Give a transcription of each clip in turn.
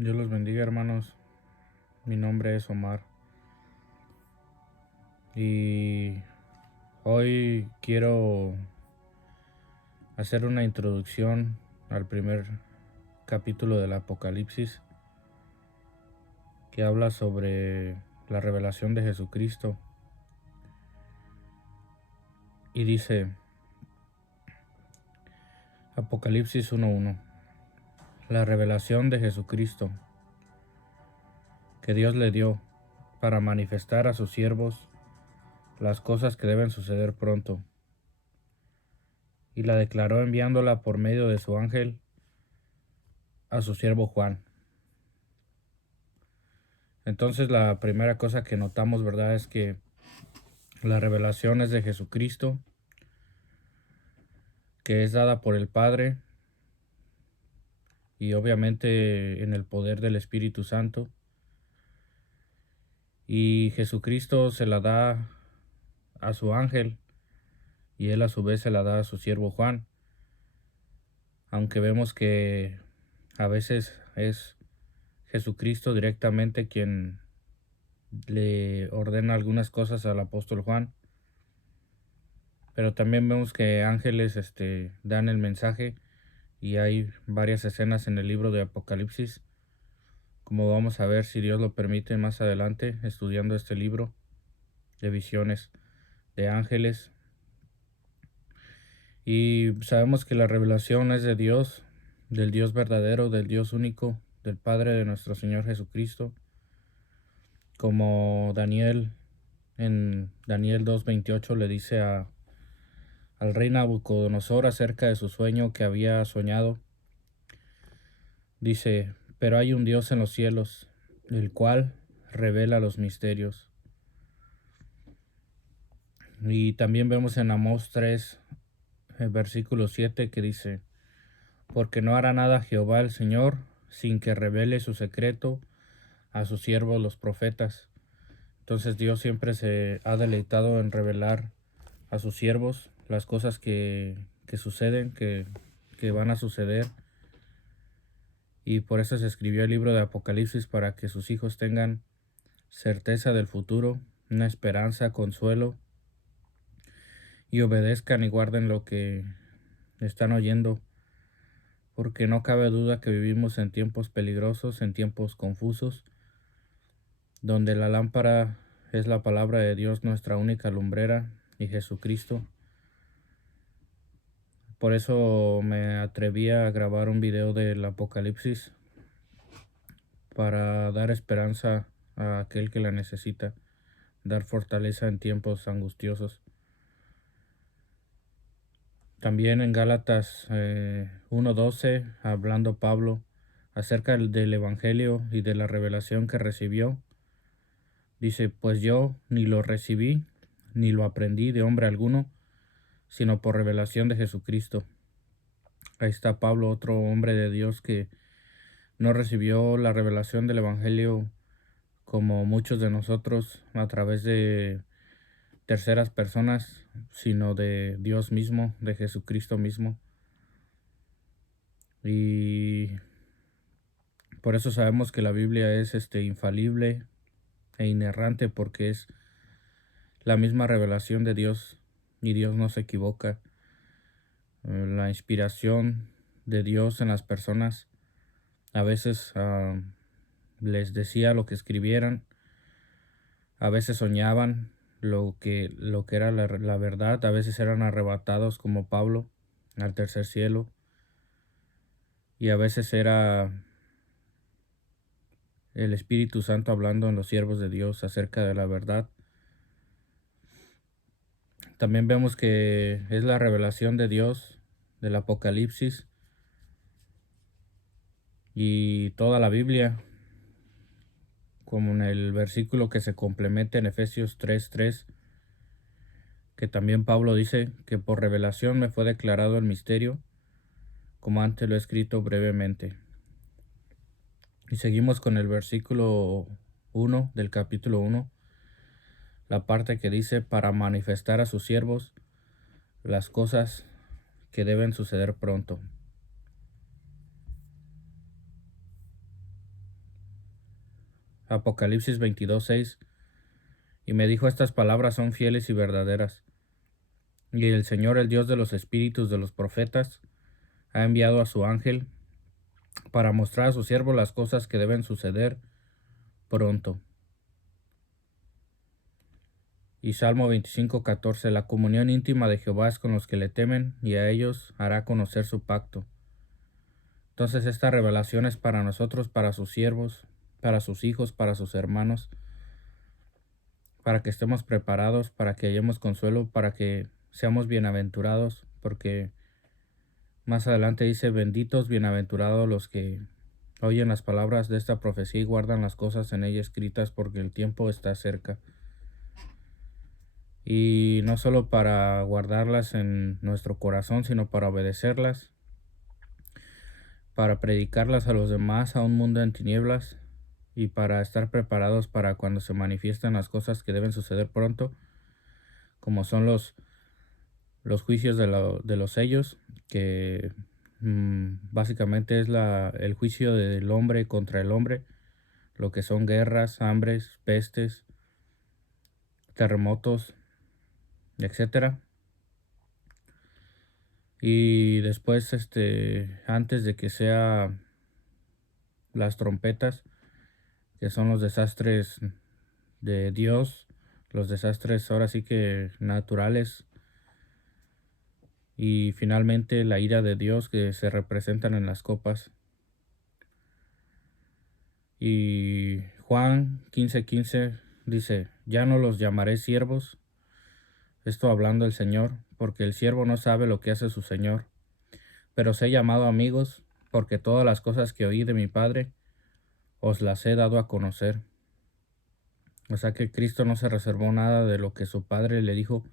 Dios los bendiga, hermanos. Mi nombre es Omar y hoy quiero hacer una introducción al primer capítulo del Apocalipsis, que habla sobre la revelación de Jesucristo, y dice Apocalipsis 1:1: la revelación de Jesucristo que Dios le dio para manifestar a sus siervos las cosas que deben suceder pronto, y la declaró enviándola por medio de su ángel a su siervo Juan. Entonces la primera cosa que notamos, ¿verdad?, es que la revelación es de Jesucristo, que es dada por el Padre y obviamente en el poder del Espíritu Santo. Y Jesucristo se la da a su ángel y él a su vez se la da a su siervo Juan, aunque vemos que a veces es Jesucristo directamente quien le ordena algunas cosas al apóstol Juan, pero también vemos que ángeles dan el mensaje, y hay varias escenas en el libro de Apocalipsis, como vamos a ver, si Dios lo permite, más adelante, estudiando este libro de visiones de ángeles. Y sabemos que la revelación es de Dios, del Dios verdadero, del Dios único, del Padre de nuestro Señor Jesucristo, como Daniel en Daniel 2:28 le dice al rey Nabucodonosor acerca de su sueño que había soñado. Dice: pero hay un Dios en los cielos, el cual revela los misterios. Y también vemos en Amós 3, el versículo 7, que dice: porque no hará nada Jehová el Señor sin que revele su secreto a sus siervos los profetas. Entonces Dios siempre se ha deleitado en revelar a sus siervos las cosas que suceden, que van a suceder. Y por eso se escribió el libro de Apocalipsis, para que sus hijos tengan certeza del futuro, una esperanza, consuelo, y obedezcan y guarden lo que están oyendo, porque no cabe duda que vivimos en tiempos peligrosos, en tiempos confusos, donde la lámpara es la palabra de Dios, nuestra única lumbrera, y Jesucristo. Por eso me atreví a grabar un video del Apocalipsis, para dar esperanza a aquel que la necesita, dar fortaleza en tiempos angustiosos. También en Gálatas 1:12, hablando Pablo acerca del Evangelio y de la revelación que recibió, dice: pues yo ni lo recibí ni lo aprendí de hombre alguno, sino por revelación de Jesucristo. Ahí está Pablo, otro hombre de Dios que no recibió la revelación del Evangelio como muchos de nosotros a través de terceras personas, sino de Dios mismo, de Jesucristo mismo. Y por eso sabemos que la Biblia es infalible e inerrante, porque es la misma revelación de Dios y Dios no se equivoca. La inspiración de Dios en las personas a veces les decía lo que escribieran, a veces soñaban lo que era la verdad, a veces eran arrebatados como Pablo al tercer cielo, y a veces era el Espíritu Santo hablando en los siervos de Dios acerca de la verdad. También vemos que es la revelación de Dios del Apocalipsis y toda la Biblia, como en el versículo que se complementa en Efesios 3:3, que también Pablo dice que por revelación me fue declarado el misterio, como antes lo he escrito brevemente. Y seguimos con el versículo 1 del capítulo 1, la parte que dice: para manifestar a sus siervos las cosas que deben suceder pronto. Apocalipsis 22:6. Y me dijo: estas palabras son fieles y verdaderas. Y el Señor, el Dios de los espíritus de los profetas, ha enviado a su ángel para mostrar a su siervo las cosas que deben suceder pronto. Y Salmo 25:14. La comunión íntima de Jehová es con los que le temen, y a ellos hará conocer su pacto. Entonces esta revelación es para nosotros, para sus siervos, para sus hijos, para sus hermanos, para que estemos preparados, para que hallemos consuelo, para que seamos bienaventurados, porque más adelante dice: benditos, bienaventurados los que oyen las palabras de esta profecía y guardan las cosas en ella escritas, porque el tiempo está cerca. Y no solo para guardarlas en nuestro corazón, sino para obedecerlas, para predicarlas a los demás, a un mundo en tinieblas, y para estar preparados para cuando se manifiestan las cosas que deben suceder pronto, como son los juicios de los sellos, que básicamente es el juicio del hombre contra el hombre, lo que son guerras, hambres, pestes, terremotos, etcétera. Y después, antes de que sea las trompetas, que son los desastres de Dios, los desastres ahora sí que naturales, y finalmente la ira de Dios que se representan en las copas. Y Juan 15:15 dice: ya no los llamaré siervos, esto hablando el Señor, porque el siervo no sabe lo que hace su Señor, pero os he llamado amigos, porque todas las cosas que oí de mi Padre os las he dado a conocer. O sea que Cristo no se reservó nada de lo que su Padre le dijo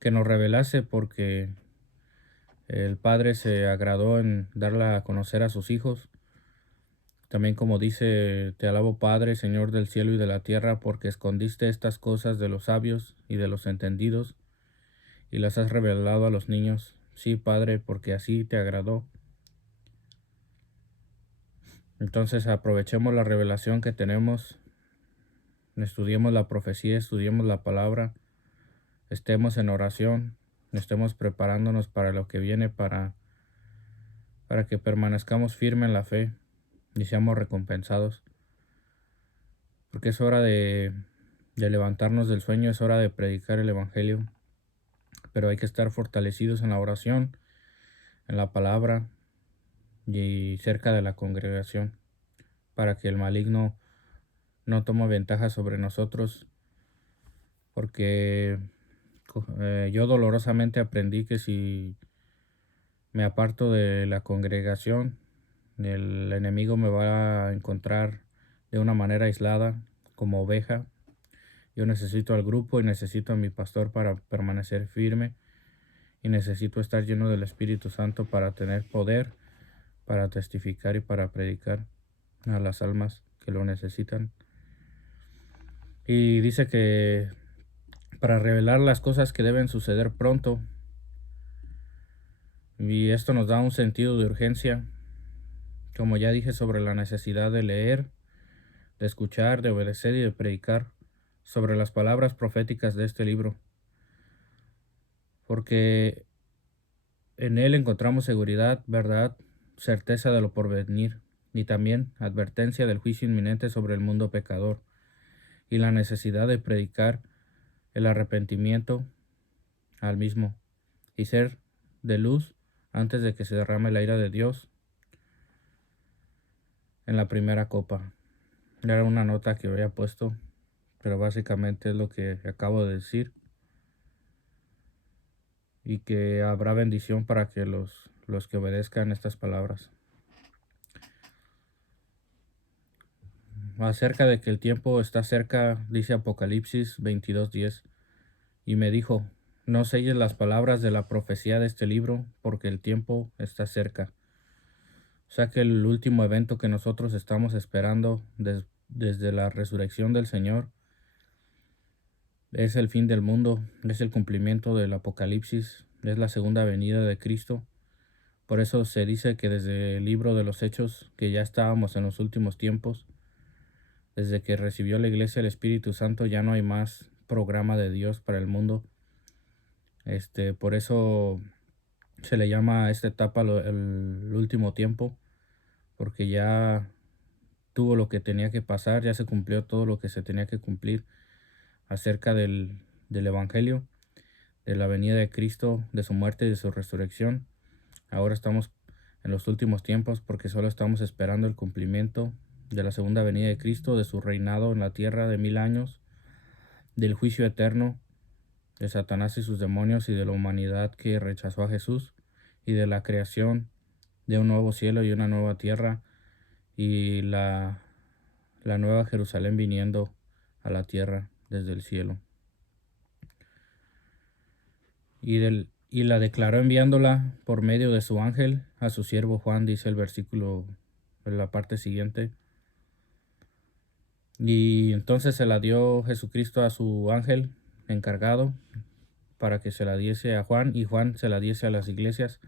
que nos revelase, porque el Padre se agradó en darla a conocer a sus hijos. También, como dice: te alabo, Padre, Señor del cielo y de la tierra, porque escondiste estas cosas de los sabios y de los entendidos, y las has revelado a los niños. Sí, Padre, porque así te agradó. Entonces aprovechemos la revelación que tenemos, estudiemos la profecía, estudiemos la palabra, estemos en oración, estemos preparándonos para lo que viene, para que permanezcamos firmes en la fe y seamos recompensados. Porque es hora de levantarnos del sueño, es hora de predicar el Evangelio, pero hay que estar fortalecidos en la oración, en la palabra y cerca de la congregación, para que el maligno no tome ventaja sobre nosotros, porque yo dolorosamente aprendí que si me aparto de la congregación, el enemigo me va a encontrar de una manera aislada, como oveja. Yo necesito al grupo y necesito a mi pastor para permanecer firme, y necesito estar lleno del Espíritu Santo para tener poder, para testificar y para predicar a las almas que lo necesitan. Y dice que para revelar las cosas que deben suceder pronto, y esto nos da un sentido de urgencia, como ya dije, sobre la necesidad de leer, de escuchar, de obedecer y de predicar sobre las palabras proféticas de este libro, porque en él encontramos seguridad, verdad, certeza de lo porvenir, y también advertencia del juicio inminente sobre el mundo pecador, y la necesidad de predicar el arrepentimiento al mismo, y ser de luz antes de que se derrame la ira de Dios en la primera copa. Era una nota que había puesto, pero básicamente es lo que acabo de decir, y que habrá bendición para que los que obedezcan estas palabras. Acerca de que el tiempo está cerca, dice Apocalipsis 22:10, y me dijo: no selles las palabras de la profecía de este libro, porque el tiempo está cerca. O sea que el último evento que nosotros estamos esperando desde la resurrección del Señor es el fin del mundo, es el cumplimiento del Apocalipsis, es la segunda venida de Cristo. Por eso se dice que desde el libro de los Hechos, que ya estábamos en los últimos tiempos, Desde que recibió la iglesia el Espíritu Santo ya no hay más programa de Dios para el mundo. Por eso se le llama a esta etapa el último tiempo, porque ya tuvo lo que tenía que pasar, ya se cumplió todo lo que se tenía que cumplir acerca del Evangelio, de la venida de Cristo, de su muerte y de su resurrección. Ahora estamos en los últimos tiempos porque solo estamos esperando el cumplimiento de la segunda venida de Cristo, de su reinado en la tierra de 1000 años, del juicio eterno de Satanás y sus demonios y de la humanidad que rechazó a Jesús, y de la creación de un nuevo cielo y una nueva tierra, y la nueva Jerusalén viniendo a la tierra desde el cielo. Y la declaró enviándola por medio de su ángel a su siervo Juan, dice el versículo en la parte siguiente. Y entonces se la dio Jesucristo a su ángel encargado para que se la diese a Juan, y Juan se la diese a las iglesias.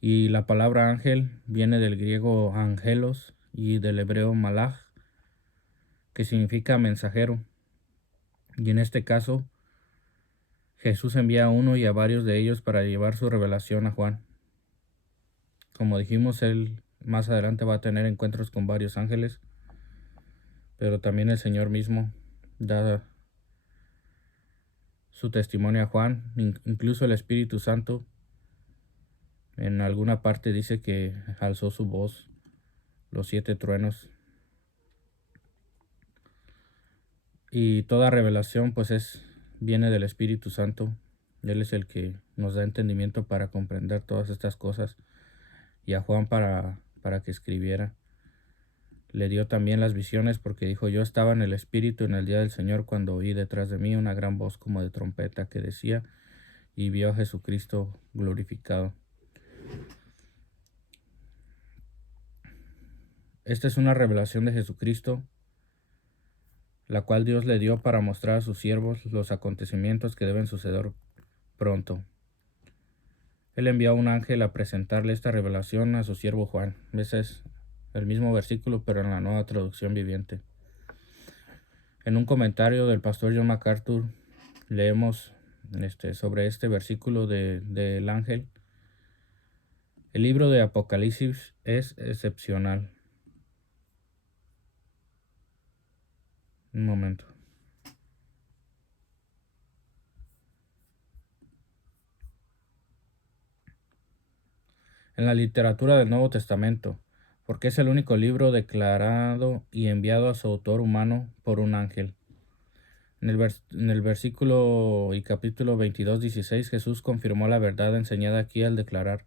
Y la palabra ángel viene del griego angelos y del hebreo malach, que significa mensajero. Y en este caso, Jesús envía a uno y a varios de ellos para llevar su revelación a Juan. Como dijimos, él más adelante va a tener encuentros con varios ángeles, pero también el Señor mismo da su testimonio a Juan. Incluso el Espíritu Santo en alguna parte dice que alzó su voz, los 7 truenos. Y toda revelación pues viene del Espíritu Santo. Él es el que nos da entendimiento para comprender todas estas cosas. Y a Juan para que escribiera. Le dio también las visiones porque dijo: yo estaba en el Espíritu en el día del Señor cuando oí detrás de mí una gran voz como de trompeta que decía, y vio a Jesucristo glorificado. Esta es una revelación de Jesucristo, la cual Dios le dio para mostrar a sus siervos los acontecimientos que deben suceder pronto. Él envió a un ángel a presentarle esta revelación a su siervo Juan. Ese es el mismo versículo, pero en la Nueva Traducción Viviente. En un comentario del pastor John MacArthur leemos sobre este versículo del ángel. El libro de Apocalipsis es excepcional. Un momento. En la literatura del Nuevo Testamento, porque es el único libro declarado y enviado a su autor humano por un ángel. En el versículo y capítulo 22:16, Jesús confirmó la verdad enseñada aquí al declarar: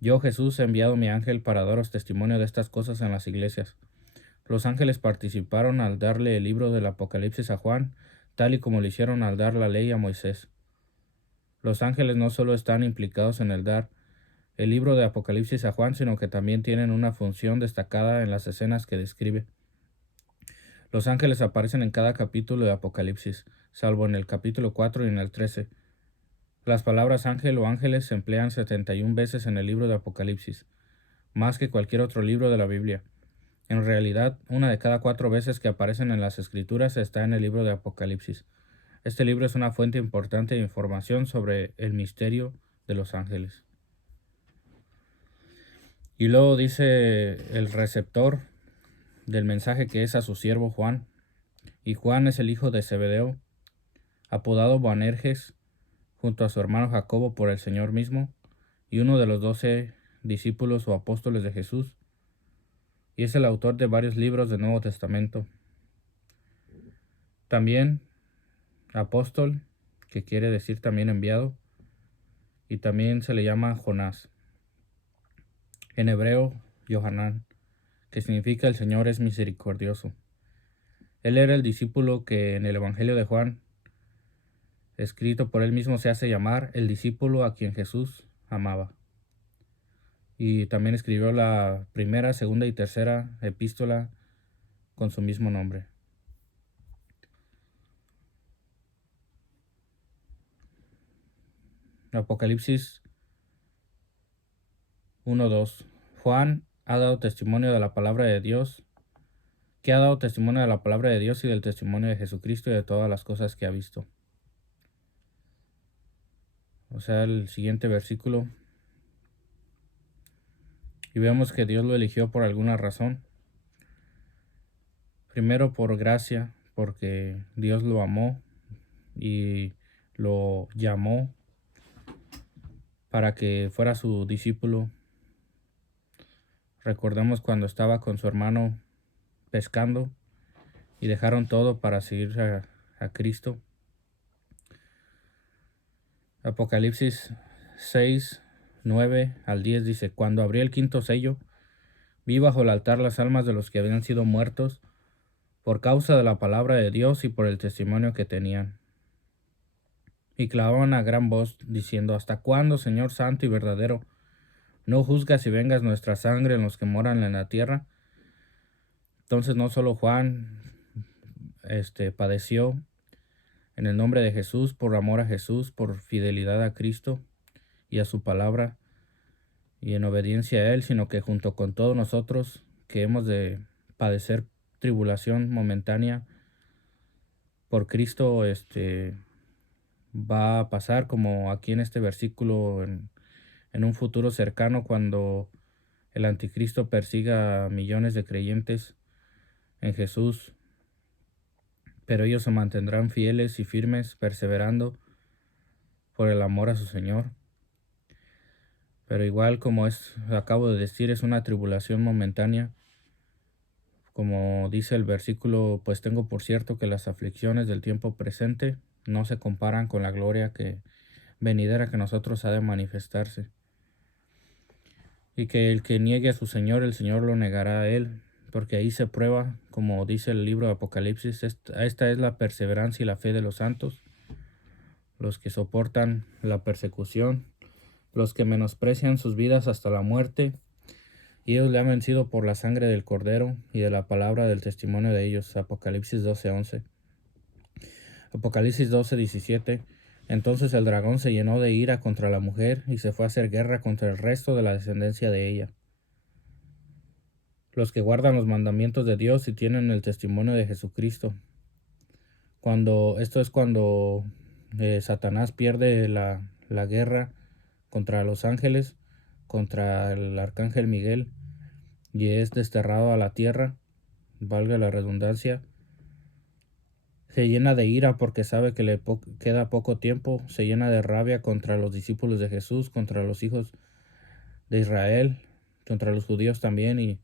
yo, Jesús, he enviado mi ángel para daros testimonio de estas cosas en las iglesias. Los ángeles participaron al darle el libro del Apocalipsis a Juan, tal y como lo hicieron al dar la ley a Moisés. Los ángeles no solo están implicados en el dar el libro de Apocalipsis a Juan, sino que también tienen una función destacada en las escenas que describe. Los ángeles aparecen en cada capítulo de Apocalipsis, salvo en el capítulo 4 y en el 13. Las palabras ángel o ángeles se emplean 71 veces en el libro de Apocalipsis, más que cualquier otro libro de la Biblia. En realidad, una de cada 4 veces que aparecen en las Escrituras está en el libro de Apocalipsis. Este libro es una fuente importante de información sobre el misterio de los ángeles. Y luego dice el receptor del mensaje que es a su siervo Juan. Y Juan es el hijo de Zebedeo, apodado Boanerges, junto a su hermano Jacobo por el Señor mismo, y uno de los 12 discípulos o apóstoles de Jesús, y es el autor de varios libros del Nuevo Testamento. También apóstol, que quiere decir también enviado, y también se le llama Jonás. En hebreo, Yohanan, que significa el Señor es misericordioso. Él era el discípulo que en el Evangelio de Juan, escrito por él mismo, se hace llamar el discípulo a quien Jesús amaba. Y también escribió la primera, segunda y tercera epístola con su mismo nombre. Apocalipsis 1:2. Juan ha dado testimonio de la palabra de Dios, que ha dado testimonio de la palabra de Dios y del testimonio de Jesucristo y de todas las cosas que ha visto. O sea, el siguiente versículo. Y vemos que Dios lo eligió por alguna razón. Primero por gracia, porque Dios lo amó y lo llamó para que fuera su discípulo. Recordemos cuando estaba con su hermano pescando y dejaron todo para seguir a Cristo. Apocalipsis 6, 9 al 10 dice: Cuando abrí el quinto sello, vi bajo el altar las almas de los que habían sido muertos por causa de la palabra de Dios y por el testimonio que tenían. Y clamaban a gran voz, diciendo: ¿Hasta cuándo, Señor santo y verdadero, no juzgas y vengas nuestra sangre en los que moran en la tierra? Entonces no solo Juan padeció en el nombre de Jesús, por amor a Jesús, por fidelidad a Cristo y a su palabra, y en obediencia a Él, sino que junto con todos nosotros que hemos de padecer tribulación momentánea por Cristo, va a pasar como aquí en este versículo en un futuro cercano, cuando el anticristo persiga a millones de creyentes en Jesús, pero ellos se mantendrán fieles y firmes, perseverando por el amor a su Señor. Pero igual, como acabo de decir, es una tribulación momentánea. Como dice el versículo: pues tengo por cierto que las aflicciones del tiempo presente no se comparan con la gloria que venidera que nosotros ha de manifestarse. Y que el que niegue a su Señor, el Señor lo negará a él, porque ahí se prueba, como dice el libro de Apocalipsis, esta es la perseverancia y la fe de los santos, los que soportan la persecución, los que menosprecian sus vidas hasta la muerte, y ellos le han vencido por la sangre del Cordero y de la palabra del testimonio de ellos. Apocalipsis 12:11. Apocalipsis 12:17. Entonces el dragón se llenó de ira contra la mujer y se fue a hacer guerra contra el resto de la descendencia de ella, los que guardan los mandamientos de Dios y tienen el testimonio de Jesucristo. Esto es cuando Satanás pierde la guerra contra los ángeles, contra el arcángel Miguel, y es desterrado a la tierra, valga la redundancia. Se llena de ira porque sabe que le queda poco tiempo, se llena de rabia contra los discípulos de Jesús, contra los hijos de Israel, contra los judíos también,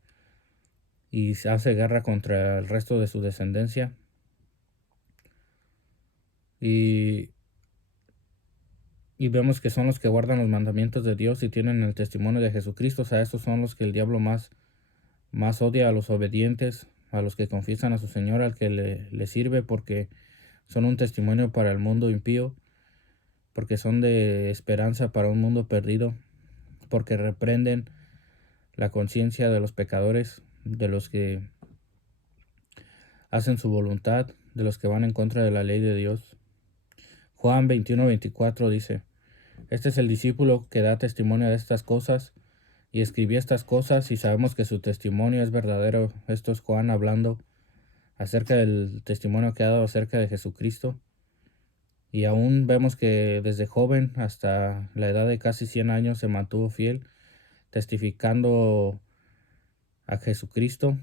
y se hace guerra contra el resto de su descendencia. Y vemos que son los que guardan los mandamientos de Dios y tienen el testimonio de Jesucristo. O sea, estos son los que el diablo más odia: a los obedientes, a los que confiesan a su Señor, al que le sirve, porque son un testimonio para el mundo impío, porque son de esperanza para un mundo perdido, porque reprenden la conciencia de los pecadores, de los que hacen su voluntad, de los que van en contra de la ley de Dios. Juan 21:24 dice: Este es el discípulo que da testimonio de estas cosas, y escribí estas cosas, y sabemos que su testimonio es verdadero. Esto es Juan hablando acerca del testimonio que ha dado acerca de Jesucristo. Y aún vemos que desde joven hasta la edad de casi 100 años se mantuvo fiel, testificando a Jesucristo.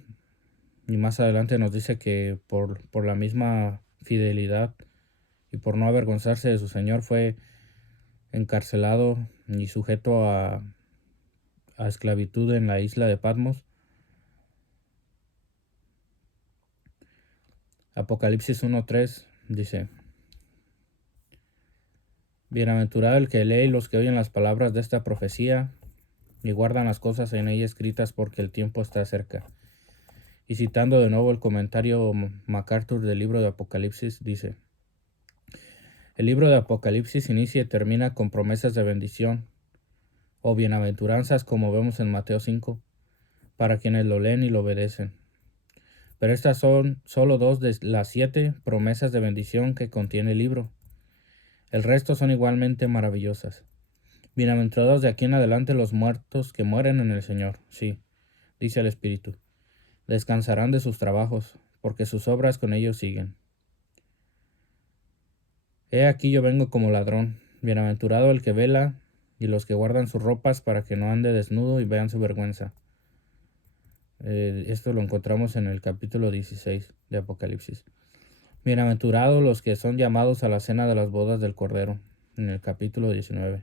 Y más adelante nos dice que por la misma fidelidad y por no avergonzarse de su Señor, fue encarcelado y sujeto a esclavitud en la isla de Patmos. Apocalipsis 1:3 dice: Bienaventurado el que lee y los que oyen las palabras de esta profecía y guardan las cosas en ella escritas, porque el tiempo está cerca. Y citando de nuevo el comentario MacArthur del libro de Apocalipsis, dice: el libro de Apocalipsis inicia y termina con promesas de bendición o bienaventuranzas, como vemos en Mateo 5, para quienes lo leen y lo obedecen. Pero estas son solo 2 de las 7 promesas de bendición que contiene el libro. El resto son igualmente maravillosas. Bienaventurados de aquí en adelante los muertos que mueren en el Señor. Sí, dice el Espíritu. descansarán de sus trabajos, porque sus obras con ellos siguen. He aquí yo vengo como ladrón, bienaventurado el que vela y los que guardan sus ropas para que no ande desnudo y vean su vergüenza. Esto lo encontramos en el capítulo 16 de Apocalipsis. Bienaventurados los que son llamados a la cena de las bodas del Cordero, en el capítulo 19.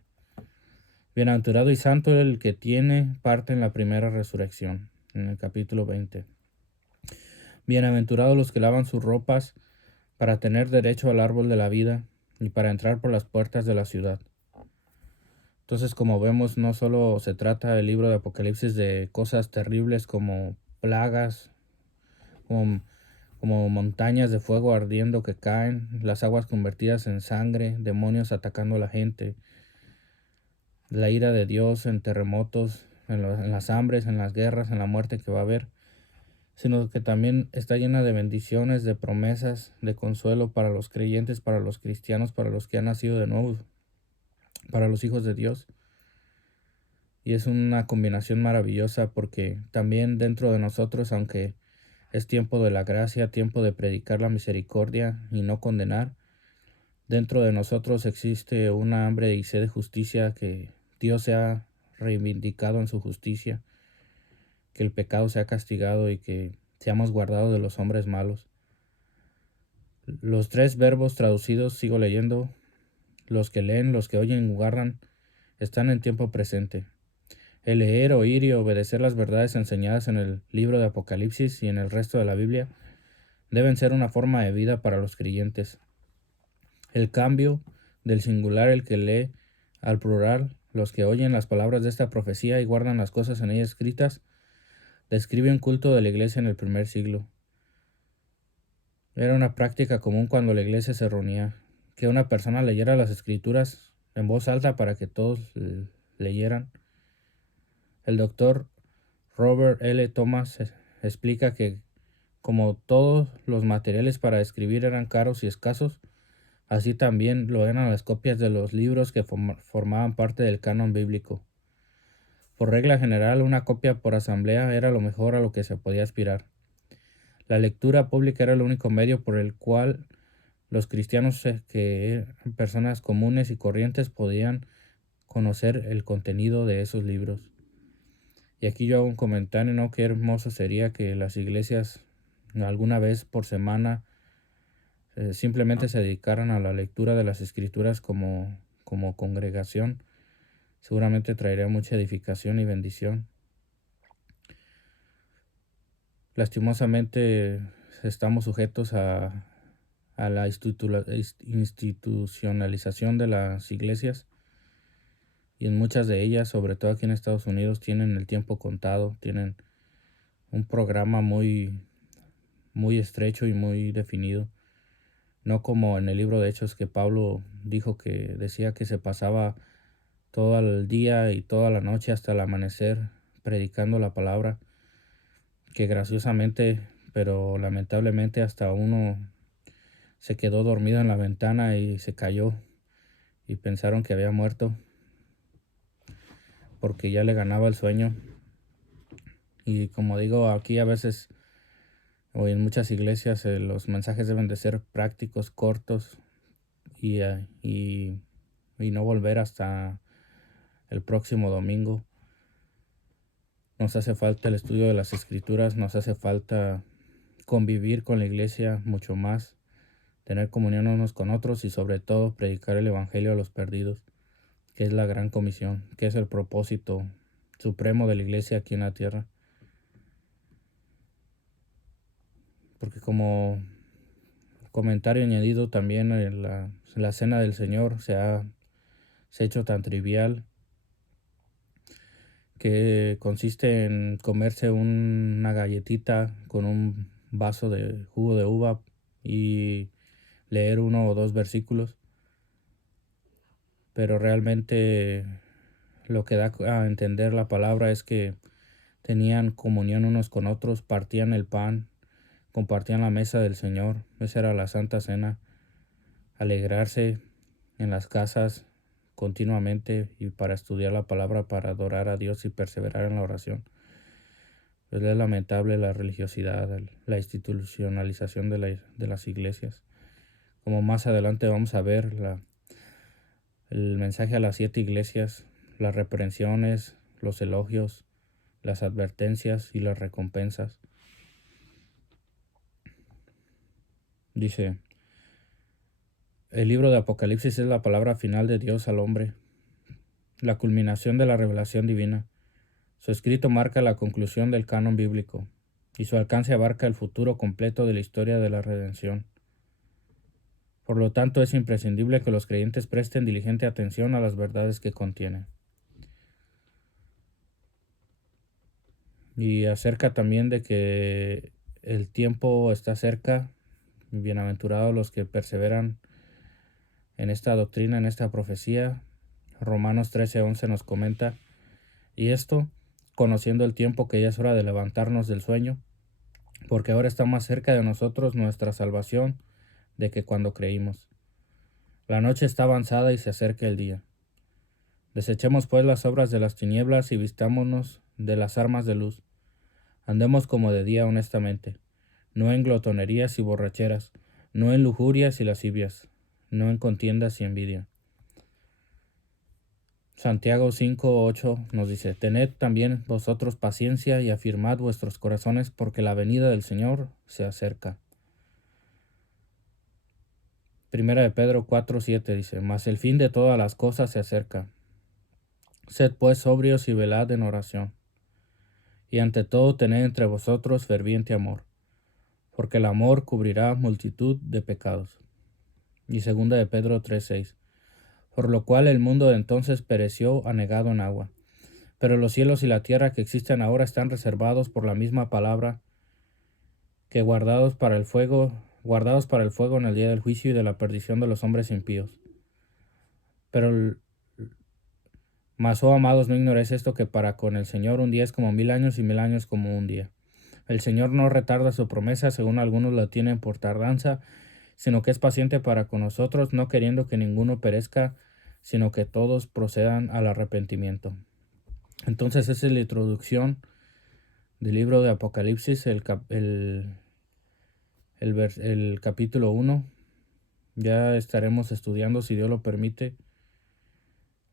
Bienaventurado y santo el que tiene parte en la primera resurrección, en el capítulo 20. Bienaventurados los que lavan sus ropas para tener derecho al árbol de la vida y para entrar por las puertas de la ciudad. Entonces, como vemos, no solo se trata el libro de Apocalipsis de cosas terribles como plagas, como montañas de fuego ardiendo que caen, las aguas convertidas en sangre, demonios atacando a la gente, la ira de Dios en terremotos, en las hambres, en las guerras, en la muerte que va a haber, sino que también está llena de bendiciones, de promesas, de consuelo para los creyentes, para los cristianos, para los que han nacido de nuevo, para los hijos de Dios. Y es una combinación maravillosa porque también dentro de nosotros, aunque es tiempo de la gracia, tiempo de predicar la misericordia y no condenar, dentro de nosotros existe una hambre y sed de justicia, que Dios sea reivindicado en su justicia, que el pecado sea castigado y que seamos guardados de los hombres malos. Los tres verbos traducidos, sigo leyendo, los que leen, los que oyen y guardan, están en tiempo presente. El leer, oír y obedecer las verdades enseñadas en el libro de Apocalipsis y en el resto de la Biblia deben ser una forma de vida para los creyentes. El cambio del singular, el que lee, al plural, los que oyen las palabras de esta profecía y guardan las cosas en ella escritas, describe un culto de la iglesia en el primer siglo. Era una práctica común cuando la iglesia se reunía, que una persona leyera las escrituras en voz alta para que todos leyeran. El doctor Robert L. Thomas explica que como todos los materiales para escribir eran caros y escasos, así también lo eran las copias de los libros que formaban parte del canon bíblico. Por regla general, una copia por asamblea era lo mejor a lo que se podía aspirar. La lectura pública era el único medio por el cual los cristianos, que eran personas comunes y corrientes, podían conocer el contenido de esos libros. Y aquí yo hago un comentario, ¿no? Qué hermoso sería que las iglesias alguna vez por semana simplemente se dedicaran a la lectura de las escrituras como congregación. Seguramente traería mucha edificación y bendición. Lastimosamente estamos sujetos a la institucionalización de las iglesias, y en muchas de ellas, sobre todo aquí en Estados Unidos, tienen el tiempo contado, tienen un programa muy estrecho y muy definido. No como en el libro de Hechos, que Pablo dijo, que decía que se pasaba todo el día y toda la noche hasta el amanecer predicando la palabra, que graciosamente, pero lamentablemente, hasta uno se quedó dormido en la ventana y se cayó y pensaron que había muerto porque ya le ganaba el sueño. Y como digo, aquí a veces o en muchas iglesias los mensajes deben de ser prácticos, cortos y no volver hasta el próximo domingo. Nos hace falta el estudio de las escrituras, nos hace falta convivir con la iglesia mucho más, tener comunión unos con otros y sobre todo predicar el evangelio a los perdidos, que es la gran comisión, que es el propósito supremo de la iglesia aquí en la tierra. Porque como comentario añadido también, la cena del Señor se ha hecho tan trivial, que consiste en comerse una galletita con un vaso de jugo de uva y leer uno o dos versículos, pero realmente lo que da a entender la palabra es que tenían comunión unos con otros, partían el pan, compartían la mesa del Señor. Esa era la Santa Cena, alegrarse en las casas continuamente y para estudiar la palabra, para adorar a Dios y perseverar en la oración. Pues es lamentable la religiosidad, la institucionalización de las iglesias. Como más adelante vamos a ver el mensaje a las 7 iglesias, las reprensiones, los elogios, las advertencias y las recompensas. Dice, el libro de Apocalipsis es la palabra final de Dios al hombre, la culminación de la revelación divina. Su escrito marca la conclusión del canon bíblico, y su alcance abarca el futuro completo de la historia de la redención. Por lo tanto, es imprescindible que los creyentes presten diligente atención a las verdades que contiene. Y acerca también de que el tiempo está cerca, bienaventurados los que perseveran en esta doctrina, en esta profecía. Romanos 13:11 nos comenta, y esto, conociendo el tiempo que ya es hora de levantarnos del sueño, porque ahora está más cerca de nosotros nuestra salvación de que cuando creímos. La noche está avanzada y se acerca el día. Desechemos pues las obras de las tinieblas y vistámonos de las armas de luz. Andemos como de día honestamente, no en glotonerías y borracheras, no en lujurias y lascivias, no en contiendas y envidia. Santiago 5:8 nos dice, tened también vosotros paciencia y afirmad vuestros corazones, porque la venida del Señor se acerca. Primera de Pedro 4:7 dice, mas el fin de todas las cosas se acerca. Sed pues sobrios y velad en oración. Y ante todo tened entre vosotros ferviente amor, porque el amor cubrirá multitud de pecados. Y segunda de Pedro 3:6, por lo cual el mundo de entonces pereció anegado en agua. Pero los cielos y la tierra que existen ahora están reservados por la misma palabra, que guardados para el fuego en el día del juicio y de la perdición de los hombres impíos. Mas, oh amados, no ignoréis esto, que para con el Señor un día es como 1000 años y 1000 años como un día. El Señor no retarda su promesa, según algunos la tienen por tardanza, sino que es paciente para con nosotros, no queriendo que ninguno perezca, sino que todos procedan al arrepentimiento. Entonces esa es la introducción del libro de Apocalipsis, el capítulo 1. Ya estaremos estudiando, si Dios lo permite,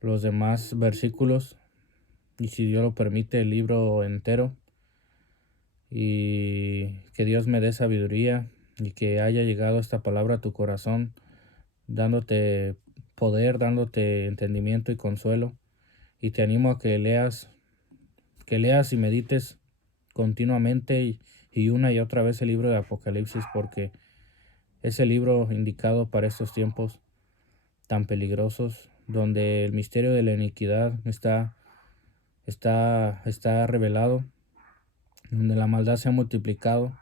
los demás versículos, y si Dios lo permite, el libro entero. Y que Dios me dé sabiduría y que haya llegado esta palabra a tu corazón, dándote poder, dándote entendimiento y consuelo. Y te animo a que leas y medites continuamente y una y otra vez el libro de Apocalipsis, porque es el libro indicado para estos tiempos tan peligrosos, donde el misterio de la iniquidad está revelado, donde la maldad se ha multiplicado,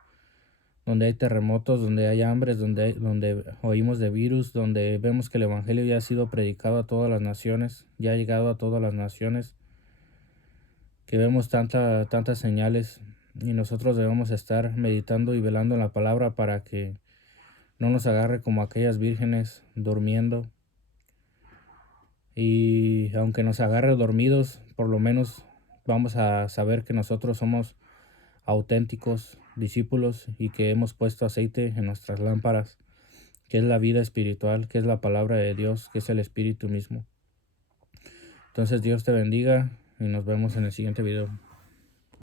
donde hay terremotos, donde hay hambres, donde oímos de virus, donde vemos que el evangelio ya ha sido predicado a todas las naciones, ya ha llegado a todas las naciones, que vemos tantas señales, y nosotros debemos estar meditando y velando en la palabra para que no nos agarre como aquellas vírgenes durmiendo. Y aunque nos agarre dormidos, por lo menos vamos a saber que nosotros somos auténticos discípulos y que hemos puesto aceite en nuestras lámparas, que es la vida espiritual, que es la palabra de Dios, que es el Espíritu mismo. Entonces Dios te bendiga y nos vemos en el siguiente video.